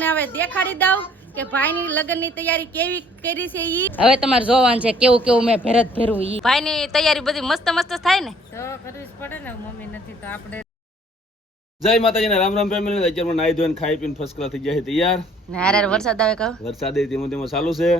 તમને હવે દેખાડી દઉં કે ભાઈની લગ્નની તૈયારી કેવી કરી છે ઈ. હવે તમારે જોવાનું છે કેવું કેવું મેં ભેરત ભેરવું ઈ. ભાઈની તૈયારી બધી મસ્ત મસ્ત થાય ને તો કરવી જ પડે ને. મમ્મી નથી તો આપણે જય માતાજી ને રામ રામ ફેમિલી. અત્યારે નાઈ ધોઈને ખાઈ પીને ફર્સ્ટ ક્લાસ થઈ ગયા છે તૈયાર. ને હારે વરસાદ આવે કહો. વરસાદ ધીમો ધીમો ચાલુ છે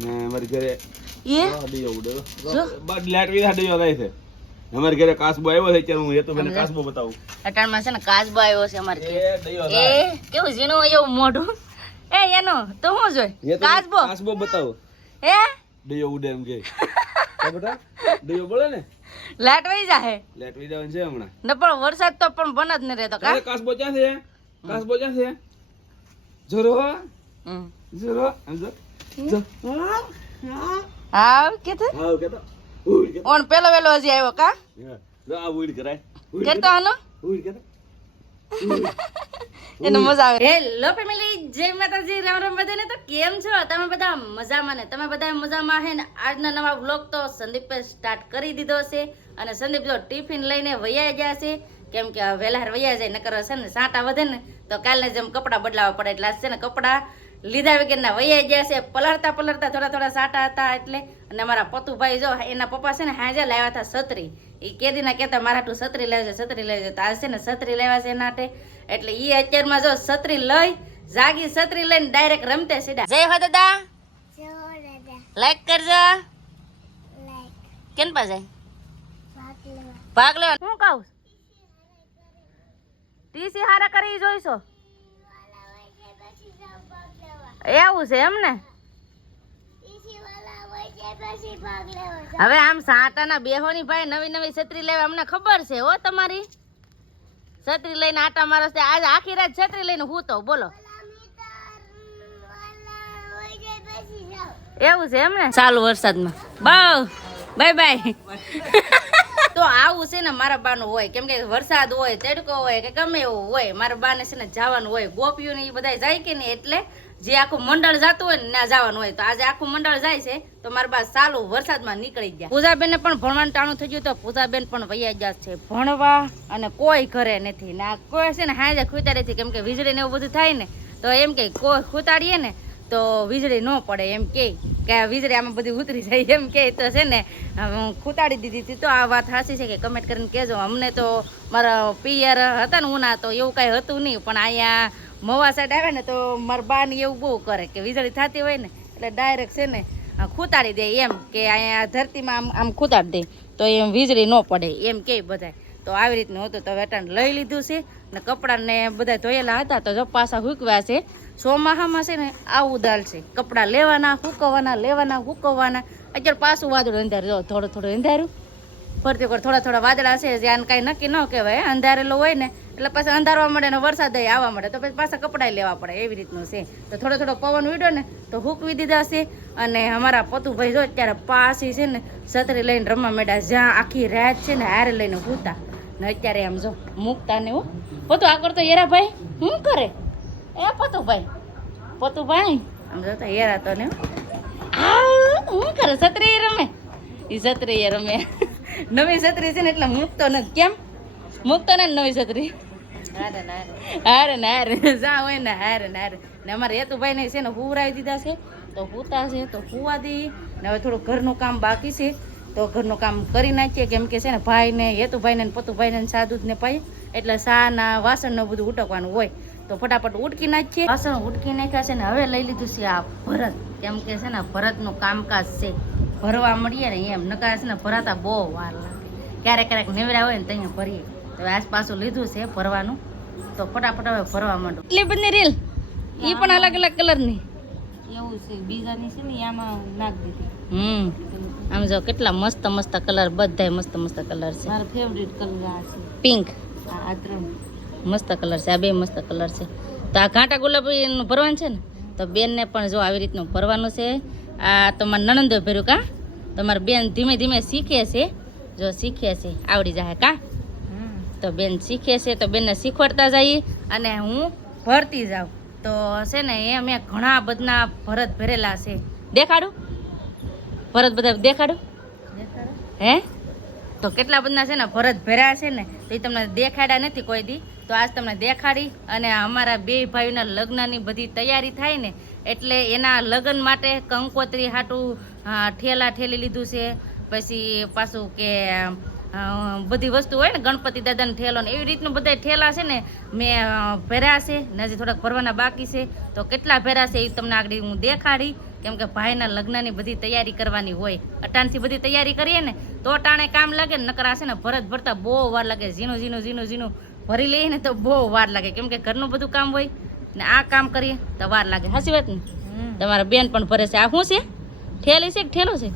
ને અમારી ઘરે એ ડીયો ઉડે બટ લાઈટ વી ડીયો રહે છે. અમારી ઘરે કાસબો આવ્યો છે. અત્યારે હું એ તો મને કાસબો બતાવું. અટાણમાં છે ને કાસબો આવ્યો છે અમારે ઘરે. એ કેવું ઝીણું એવું મોઢું. એ એનો તો હું જોઈ કાસબો કાસબો બતાવો. હે ડીયો ઉડે એમ કે બેટા ડીયો બોલે ને લાઈટ વઈ જાહે. લાઈટ વઈ જવાનું છે હમણાં ન પણ વરસાદ તો પણ બન જ ન રહેતો. કાસબો ક્યાં છે? કાસબો ક્યાં છે? જોરો જોરો જો આવ કેતો આવ કેતો ઓન પેલો વેલો હજી આવ્યો કા જો આ ઉડ કરાય કેતો આનો ઉડ કેતો એને મજા આવે. હેલો ફેમિલી, જય માતાજી, રામ રામ બધાને. તો કેમ છો તમે બધા? મજામાં ને? તમે બધા મજામાં હે ને? આજના નવા વ્લોગ તો સંદીપે સ્ટાર્ટ કરી દીધો છે અને સંદીપ જો ટિફિન લઈને વૈયા ગયા છે. કેમ કે વહેલા વૈયા જાય નકર છે ને સાંટા વધે ને તો કાલને જેમ કપડાં બદલાવવા પડે એટલે છે ને કપડાં લીધા વગરના વૈયા ગયા છે. પલળતા પલળતા થોડા થોડા સાટા હતા એટલે. અને મારા પતુભાઈ જો એના પપ્પા છે ને હાજે લાવ્યા હતા છત્રી. એ કેદીના કહેતા મારા હાટું છત્રી લેવજે છત્રી લેવજે. તો આજ છે ને છત્રી લેવા છે એના માટે. એટલે એ અત્યારમાં જો છત્રી લઈ જાગી છત્રી લઈને ડાયરેક્ટ રમતે સીધા. જય હો દાદા, લાઈક કરજો. કેન પા જાય ભાગ લેવા? હું કહું ટીસી હારા કરી જોઈશો એવું છે એમ ને? હવે આમ સાટાના બેહોની ભાઈ નવી નવી છત્રી લેવા અમને ખબર છે હો. તમારી છત્રી લઈને આટા મારો છે આજ આખી રાત છત્રી લઈને હું તો બોલો એવું છે એમ ને? ચાલુ વરસાદમાં બાવ બાય બાય. તો આવું છે ને મારા બાનું હોય. કેમ કે વરસાદ હોય તડકો હોય કે ગમે એવું હોય મારા બાને છે ને જવાનું હોય. ગોપીઓ ને એ બધા જાય કે ને એટલે જે આખું મંડળ જતું હોય ને ત્યાં જવાનું હોય. તો આજે આખું મંડળ જાય છે તો મારા બા ચાલુ વરસાદમાં નીકળી ગયા. પૂજાબેન ને પણ ભણવાનું ટાણું થઈ ગયું તો પૂજાબેન પણ વૈયા ગયા છે ભણવા અને કોઈ ઘરે નથી. ને કોઈ છે ને હાજે ખૂતાડે છે. કેમ કે વીજળી ને એવું બધું થાય ને તો એમ કે કોઈ ખૂતાડીએ ને તો વીજળી ન પડે એમ કે વીજળી આમાં બધી ઉતરી જાય એમ કે. તો છે ને ખૂતાડી દીધી હતી. તો આ વાત સાચી છે કે કમેન્ટ કરીને કહેજો. અમને તો મારા પિયર હતા ને ઉના તો એવું કાંઈ હતું નહીં. પણ અહીંયા મવા સાઈડ આવે ને તો મારા બા ને એવું બહુ કરે કે વીજળી થતી હોય ને એટલે ડાયરેક્ટ છે ને ખૂતાડી દે એમ કે અહીંયા ધરતીમાં આમ આમ ખૂતાડી દે તો એમ વીજળી ન પડે એમ કે બધા. તો આવી રીતનું હતું. તો વેટાણ લઈ લીધું છે ને કપડાં ને બધા ધોયેલા હતા તો જો પાછા હૂકવ્યા છે. ચોમાસામાં છે ને આવું દાલ છે. કપડાં લેવાના હુકવવાના લેવાના હુકવવાના. અત્યારે પાછું વાદળું અંધારું જો થોડું થોડું અંધારું ફરતી વખત થોડા થોડા વાદળા છે જ્યાં કાંઈ નક્કી ન કહેવાય. અંધારેલું હોય ને એટલે પાછા અંધારવા મળે ને વરસાદ આવવા મળે તો પછી પાછા કપડાં લેવા પડે એવી રીતનું છે. તો થોડો થોડો પવન ઉડ્યો ને તો હૂકવી દીધા છે. અને અમારા પતુભાઈ જો અત્યારે પાછી છે ને છત્રી લઈને રમવા માંડ્યા. જ્યાં આખી રાત છે ને હારે લઈને હૂતા ને અત્યારે આમ જો મૂકતા ને હો પતું આગળ તો હેરાભાઈ શું કરે? એ પતુભાઈ આમ જોતા હેરા તો ને શું કરે? છત્રી રમે એ છત્રી રમે. નવી છત્રી છે ને એટલે મૂકતો નથી. કેમ મૂકતો ને નવી છત્રી? હારે ને હારે જા હોય ને હારે ને હારે. ને અમારે હેતુભાઈ ને છે ને હુવરાવી દીધા છે તો હુતા છે તો હુવા દઈ. ને હવે થોડું ઘરનું કામ બાકી છે તો ઘરનું કામ કરી નાખીએ. કેમ કે છે ને ભાઈ ને હેતુભાઈ ને પતુભાઈ ને સા દૂધ ને પાઈ એટલે સા ના વાસણ ને બધું ઉટકવાનું હોય તો ફટાફટ ઉટકી નાખીએ. વાસણ ઉટકી નાખ્યા છે ને હવે લઈ લીધું છે આ ભરત. કેમ કે છે ને ભરતનું કામકાજ છે. ભરવા મળીએ ને એમ નકા છે ને ભરાતા બહુ વાર લાગે. ક્યારેક ક્યારેક નેવરા હોય ને ત્યાં ભરીએ. તો આસપાસું લીધું છે ભરવાનું તો ફટાફટ હવે ભરવા માંડો. એટલી બધી રીલ એ પણ અલગ અલગ કલરની એવું છે. બીજાની છે ને આમાં નાખી દીધી. આમ જો કેટલા મસ્ત મસ્ત કલર બધાય મસ્ત મસ્ત કલર છે. મારો ફેવરિટ કલર આ છે પિંક. આ ત્રણ મસ્ત કલર છે. આ બે મસ્ત કલર છે. તો આ ઘાટા ગુલાબી ભરવાનું છે ને તો બેનને પણ જો આવી રીતનું ભરવાનું છે. આ તો મારા નણંદો ભર્યું કા તમારી બેન ધીમે ધીમે શીખે છે. જો શીખે છે આવડી જાય કા તો બેન શીખે છે તો બેનને શીખવાડતા જઈએ અને હું ભરતી જાઉં. તો છે ને એ મેં ઘણા બધા ભરત ભરેલા છે. દેખાડું ભરત બધા દેખાડું હે? તો કેટલા બધા છે ને ભરત ભર્યા છે ને તો એ તમને દેખાડ્યા નથી કોઈ દી. તો તો આજ તમને દેખાડી. અને અમારા બે ભાઈઓના લગ્નની બધી તૈયારી થાય ને એટલે એના લગ્ન માટે કંકોત્રી હાટું ઠેલા ઠેલી લીધું છે. પછી પાછું કે બધી વસ્તુ હોય ને ગણપતિ દાદાનો ઠેલો ને એવી રીતનું બધા ઠેલા છે ને મેં ભર્યા છે ને હજી થોડાક ભરવાના બાકી છે. તો કેટલા ભર્યા છે એ તમને આગળ હું દેખાડી. કેમ કે ભાઈના લગ્નની બધી તૈયારી કરવાની હોય. અટાણથી બધી તૈયારી કરીએ ને તો અટાણે કામ લાગે ને નકર છે ને ભરત ભરતા બહુ વાર લાગે. ઝીણું ભરી લઈએ ને તો બહુ વાર લાગે. કેમ કે ઘરનું બધું કામ હોય ને આ કામ કરીએ તો વાર લાગે. સાચી વાત ને? તમારા બેન પણ ભરે છે. આ શું છે? ઠેલી છે કે ઠેલો છે?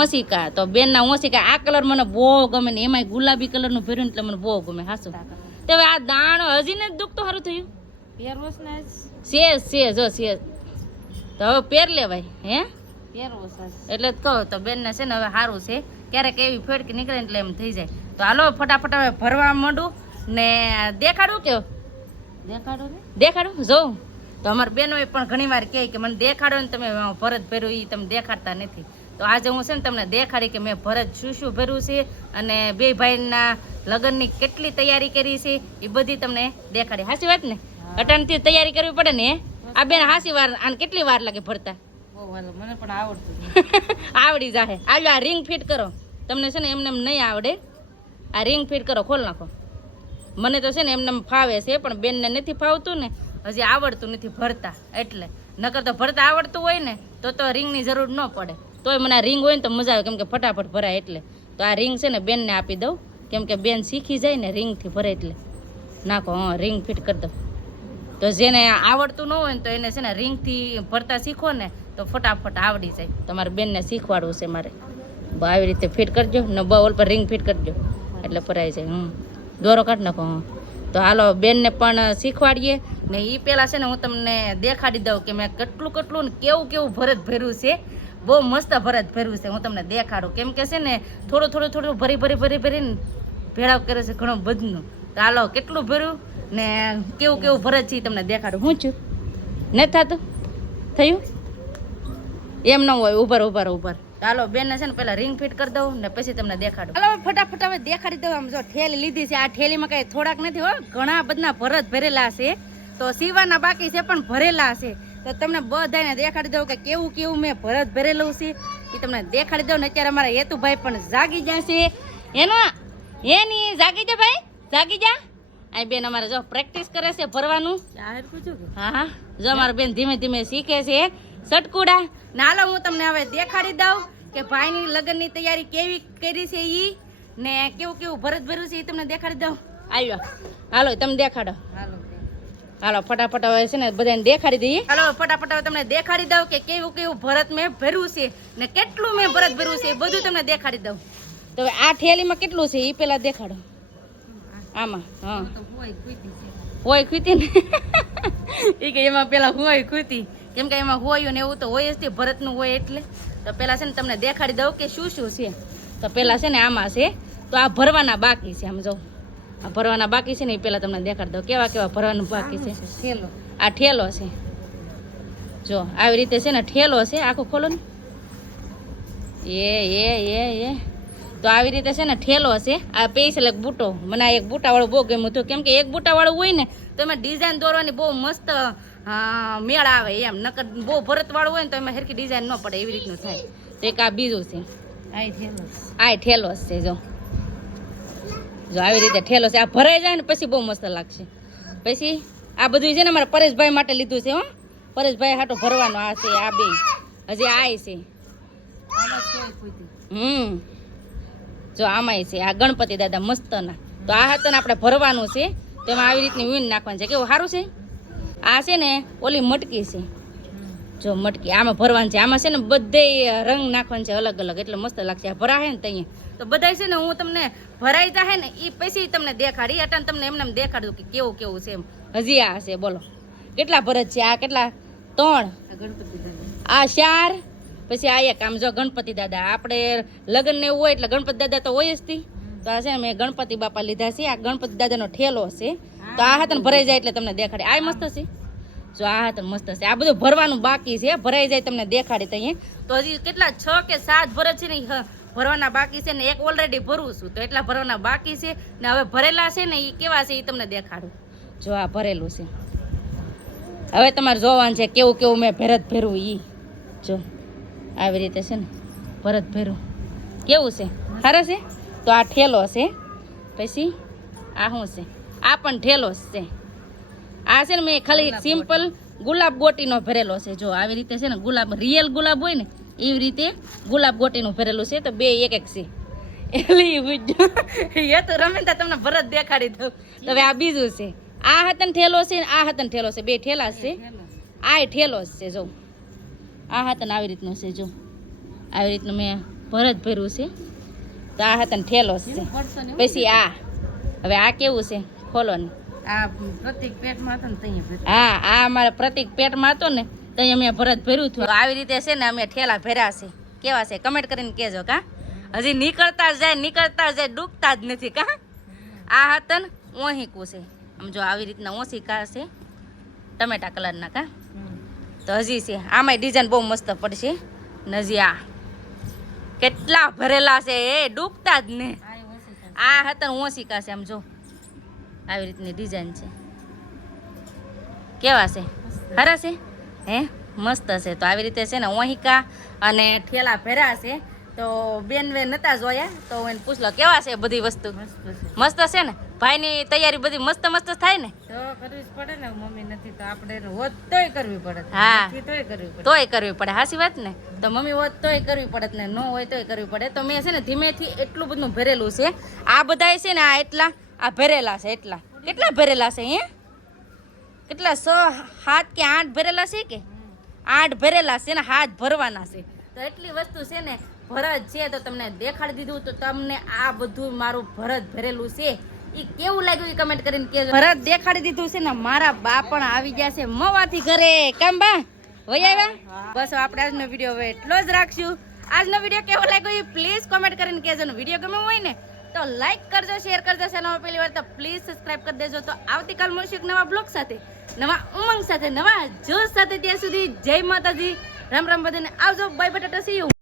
ઓશિકા. તો બેનના ઓશિકા. આ કલર મને બહુ ગમે ને એમાંય ગુલાબી કલરનું ભર્યું એટલે મને બહુ ગમે. હાસું તો હવે આ દાણો હજી ને દુઃખ તો સારું થયું. શેષ જો શેષ તો હવે પહેર લેવાય. હે એટલે જ કહો તો બેનને છે ને હવે સારું છે. ક્યારેક એવી ફેડકી નીકળે એટલે એમ થઈ જાય. તો હાલો ફટાફટ હવે ભરવા માંડું ને દેખાડું કે દેખાડું જોઉં. તો અમારા બેનોએ પણ ઘણી વાર કહે કે મને દેખાડો ને તમે ભરત ભર્યું એ તમે દેખાડતા નથી. તો આજે હું છે ને તમને દેખાડી કે મેં ભરત શું ભર્યું છે અને બે ભાઈના લગ્નની કેટલી તૈયારી કરી છે એ બધી તમને દેખાડી. હાસી વાત ને? અટાણથી તૈયારી કરવી પડે ને. આ બેન હાસી વાર આને કેટલી વાર લાગે ભરતા? મને પણ આવડતું આવડી જાય. આ રિંગ ફિટ કરો. તમને છે ને એમને એમ નહીં આવડે. આ રિંગ ફિટ કરો. ખોલ નાખો. મને તો છે ને એમને ફાવે છે પણ બેનને નથી ફાવતું ને હજી આવડતું નથી ભરતા. એટલે નકર તો ભરતા આવડતું હોય ને તો રિંગની જરૂર ન પડે. તોય મને આ રિંગ હોય ને તો મજા આવે કેમ કે ફટાફટ ભરાય. એટલે તો આ રિંગ છે ને બેનને આપી દઉં કેમ કે બેન શીખી જાય ને રિંગથી ભરે. એટલે નાખો. રિંગ ફિટ કરી દો. તો જેને આવડતું ન હોય ને તો એને છે ને રિંગથી ભરતા શીખો ને તો ફટાફટ આવડી જાય. તમારે બેનને શીખવાડવું છે મારે. આવી રીતે ફિટ કરજો ને બોલ પર રિંગ ફિટ કરજો એટલે ભરાઈ જાય. દોરો કાઢ નાખો. તો હાલો બેનને પણ શીખવાડીએ ને એ પહેલાં છે ને હું તમને દેખાડી દઉં કે મેં કેટલું ને કેવું ભરત ભર્યું છે. બહુ મસ્ત ભરત ભર્યું છે. હું તમને દેખાડું કેમ કે છે ને થોડું ભરીને ભેળાવ કરે છે ઘણું બધું. તો હાલો કેટલું ભર્યું ને કેવું ભરત છે એ તમને દેખાડું. હું છું નથી થતું થયું એમ ન હોય. ઉભર. હાલો બેનને છે ને પેલા રિંગ ફિટ કરી દઉં ને પછી તમને દેખાડું. હાલો ફટાફટ હવે દેખાડી દઉં. આમ જો ઠેલી લીધી છે. આ ઠેલીમાં કઈ થોડાક નથી હો, ઘણા બધા ભરત ભરેલા છે. તો સીવાના બાકી છે પણ ભરેલા છે. તો તમને બધાને દેખાડી દઉં કે કેવું મેં ભરત ભરેલું છે એ તમને દેખાડી દઉં ને. અત્યારે અમારા હેતુભાઈ પણ જાગી જશે. એની જાગી જા ભાઈ, જાગી જા. આ બેન અમારે જો પ્રેક્ટિસ કરે છે ભરવાનું. હા જો અમારા બેન ધીમે શીખે છે સટકુડા. ના હાલો હું તમને હવે દેખાડી દઉં કે ભાઈની લગ્નની તૈયારી કેવી કરી છે ઈ ને કેવું ભરત ભર્યું છે એ તમને દેખાડી દઉં. આવ્યો હાલો તમે દેખાડો. હાલો ફટાફટ હવે છે ને બધાને દેખાડી દઈએ. હાલો ફટાફટ હવે તમને દેખાડી દઉં કે કેવું ભરત મેં ભર્યું છે ને કેટલું મેં ભરત ભર્યું છે એ બધું તમને દેખાડી દઉં. તો આ ઠેલીમાં કેટલું છે એ પેલા દેખાડો. આમાં હોય ખૂતી ને એ કે એમાં પેલા હોય ખૂતી કેમ કે એમાં હોય ને એવું તો હોય જ ભરતનું હોય. એટલે તો પેલા છે ને તમને દેખાડી દઉં કે શું છે. તો પેલા છે ને આમાં છે તો આ ભરવાના બાકી છે. આમ જો આ ભરવાના બાકી છે ને એ પેલા તમને દેખાડી દઉં કેવા ભરવાનું બાકી છે. આ ઠેલો છે. જો આવી રીતે છે ને ઠેલો છે. આખો ખોલો ને. એ તો આવી રીતે છે ને ઠેલો છે. આ પેસલ એક બૂટો. મને આ એક બૂટાવાળું બહુ ગમ્યું હતું કેમ કે એક બૂટાવાળું હોય ને તો એમાં ડિઝાઇન દોરવાની બહુ મસ્ત મેળ આવે એમ. નકર બહુ ભરતવાળું હોય ને તો એમાં સરખી ડિઝાઇન ન પડે એવી રીતનું થાય. તો એક આ બીજું છે. આ ઠેલો છે. જો આવી રીતે ઠેલો છે. આ ભરાઈ જાય ને પછી બહુ મસ્ત લાગશે. પછી આ બધું છે ને અમારા પરેશભાઈ માટે લીધું છે. પરેશભાઈ હાટો ભરવાનો આ છે. આ બે હજી આ છે. જો આમાંય છે. આ ગણપતિ દાદા મસ્તના. તો આ હાથને આપણે ભરવાનું છે. તેમાં આવી રીતની વીણ નાખવાની છે. કેવું સારું છે. આ છે ને ઓલી મટકી છે. જો મટકી આમાં ભરવાની છે. આમાં છે ને બધે રંગ નાખવાનું છે અલગ એટલે મસ્ત લાગશે. આ ભરાશે ને ત્યાં તો બધા છે ને હું તમને ભરાઈ જાય ને એ પછી તમને દેખાડી. અટાણ તમને એમને દેખાડું કે કેવું છે એમ. હજી આ છે. બોલો કેટલા ભરત છે. આ કેટલા 3 આ 4 પછી આ એક. આમ જો ગણપતિ દાદા આપણે લગ્ન ને એવું હોય એટલે ગણપતિ દાદા તો હોય જ તી. તો આ છે ને મેં ગણપતિ બાપા લીધા છે. આ ગણપતિ દાદાનો ઠેલો છે. તો આ હાથ ભરાઈ જાય એટલે તમને દેખાડી. આ મસ્ત છે. જો આ હાથ મસ્ત છે. આ બધું ભરવાનું બાકી છે. ભરાઈ જાય તમને દેખાડી. તો હજી કેટલા 6 કે 7 ભરત છે ને ભરવાના બાકી છે ને એક ઓલરેડી ભરું છું, તો એટલા ભરવાના બાકી છે ને હવે ભરેલા છે ને એ કેવા છે એ તમને દેખાડું. જો આ ભરેલું છે, હવે તમારે જોવાનું છે કેવું કેવું મેં ભરત ભેરવું ઈ. જો આવી રીતે છે ને ભરત ભેરું કેવું છે, સારા છે. તો આ ઠેલો છે, પછી આ શું છે, આ પણ ઠેલો જ છે. આ છે ને મેં ખાલી સિમ્પલ ગુલાબ ગોટીનો ભરેલો છે. જો આવી રીતે છે ને ગુલાબ, રિયલ ગુલાબ હોય ને એવી રીતે ગુલાબ ગોટીનું ભરેલું છે. તો બે એક એક છે એટલે એ તો રમીતા તમને ભરત દેખાડી દઉં. તો હવે આ બીજું છે, આ હાથન ઠેલો છે ને આ હાથન ઠેલો છે, બે ઠેલા છે. આ ઠેલો જ છે. જો આ હાથન આવી રીતનું છે. જો આવી રીતનું મેં ભરત ભર્યું છે. તો આ હાથન ઠેલો જ છે. પછી આ હવે આ કેવું છે, ખોલો ને. આ પ્રતિક પેટમાં હતો ને ત્યાં. હા, આ અમારા પ્રતિક પેટમાં હતો ને ત્યાં મેં ભરત ભર્યું હતું. આવી રીતે છે ને અમે ઠેલા ભર્યા છે. કેવા છે કમેન્ટ કરીને કહેજો. કા હજી નીકળતા જાય ડૂબતા જ નથી. કા આ હાથન ઓહીકું છે. આમ જો આવી રીતના ઓસીકા છે ટમેટા કલરના. કા તો હજી છે આમાંય ડિઝાઇન બહુ મસ્ત પડશે. નજી આ કેટલા ભરેલા છે એ ડૂબતા જ ને. આ હાથન ઓસીકા છે. આમ જો આવી રીતની ડિઝાઇન છે. કેવા છે, ખરા છે હે, મસ્ત છે. તો આવી રીતે છે ને ઓહિકા અને ઠેલા ભર્યા છે. તો બેન નતા જોયા તો એને પૂછ લો કેવા છે બધી વસ્તુ. મસ્ત છે ને. ભાઈની તૈયારી બધી મસ્ત મસ્ત થાય ને. તો કરવી પડે ને, મમ્મી નથી તો આપણે હોત તોય કરવી પડે. હા તોય કરવી પડે. હાસી વાત ને. તો મમ્મી હોત તોય કરવી પડે ને, ન હોય તોય કરવી પડે. તો મેં છે ને ધીમેથી એટલું બધું ભરેલું છે. આ બધાય છે ને આ એટલા આ ભરેલા છે. એટલા કેટલા ભરેલા છે હે, કેટલા 6 7 કે 8 ભરેલા છે કે 8 ભરેલા છે ને 7 ભરવાના છે. તો એટલી વસ્તુ છે ને ભરત છે. તો તમને દેખાડી દીધું. તો તમને આ બધું મારું ભરત ભરેલું છે એ કેવું લાગ્યું એ કમેન્ટ કરીને કહેજો. ભરત દેખાડી દીધું છે ને મારા બા પણ આવી ગયા છે મવાથી ઘરે. કામ બા વહી આવ્યા. બસ આપણે આજનો વિડીયો હવે એટલો જ રાખશું. આજનો વિડીયો કેવો લાગ્યો એ પ્લીઝ કમેન્ટ કરીને કહેજો. ને વિડીયો ગમ્યો હોય ને તો લાઈક કરજો, શેર કરજો. ચેનલ પહેલી વાર તો પ્લીઝ સબસ્ક્રાઇબ કરી દેજો. તો આવતીકાલ મળશું એક નવા બ્લોગ સાથે, નવા ઉમંગ સાથે, નવા જોશ સાથે. ત્યાં સુધી જય માતાજી, રામ રામ બધાને. આવજો. બાય બટાટા સી યુ.